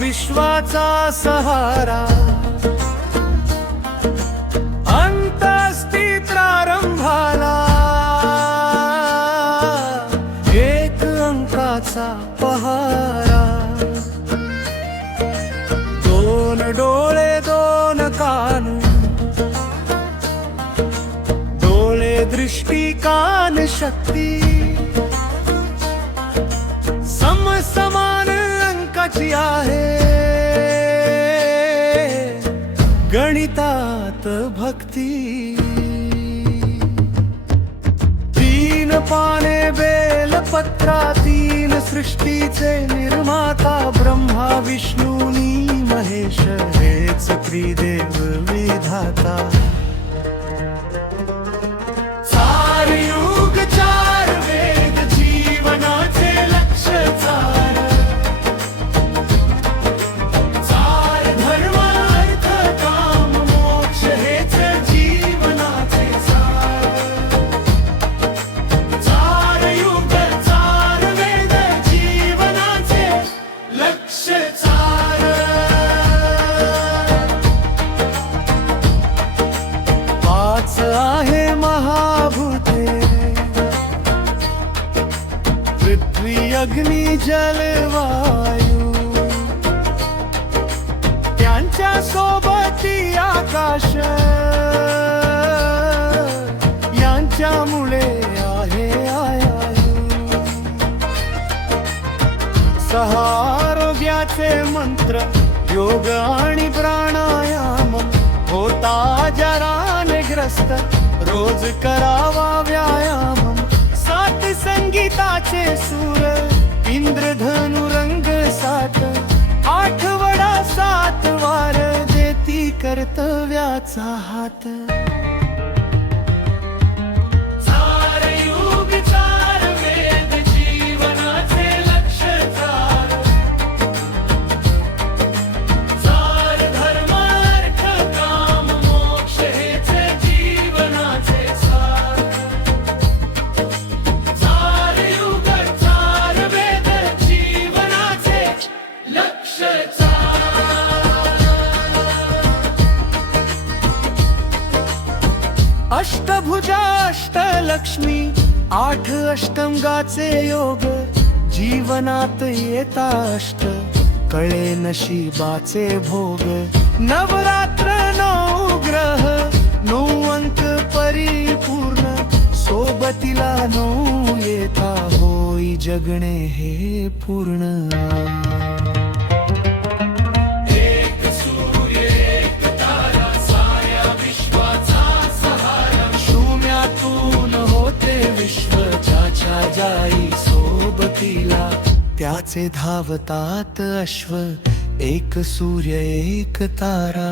विश्वाचा सहारा, अंतस्थित्रारंभाला एक अंकाचा पहारा. दोन डोळे दोन कान, डोळे दृष्टी कान शक्ती, समसमान अंकाची आहे गणितात भक्ती. तीन पाने बेलपत्रा, तीन सृष्टीचे निर्माता, ब्रह्मा विष्णूनी महेश, हेच त्रिदेव विधाता. चार युग चार वेद जीवनाचे लक्ष चार, चार धर्म अर्थ काम मोक्ष हेच जीवनाचे सार. चार युग चार वेद जीवनाचे लक्ष चार. पाच आहे महाभूते, पृथ्वी अग्नी जल वायू, त्यांच्या सोबती आकाश, यांच्यामुळे आहे आयु. सहा आरोग्याचे मंत्र, योग आणि प्राणायाम, होता जराने ग्रस्त रोज करावा व्यायाम. सात संगीताचे सूर, इंद्रधनु रंग सात, आठवडा सात वार, देती कर्तव्याचा हात. चार युग चार वेद जीवनाचे लक्ष चार, चार धर्म अर्थ काम मोक्ष हेच जीवनाचे सार. चार युग चार वेद जीवनाचे लक्ष चार. अष्टभुजा अष्टलक्ष्मी, आठ अष्टंगाचे योग, जीवनात येता अष्ट, कळे नशिबाचे भोग. नवरात्र नऊ ग्रह, नऊ अंक परिपूर्ण, सोबतीला नऊ येता होई जगणे हे पूर्ण. एक सूर्य एक तारा, साऱ्या विश्वाचा सहारा, शून्यातून होते विश्व, ज्याच्या जाई सोबतीला त्याचे धावतात अश्व, एक सूर्य एक तारा.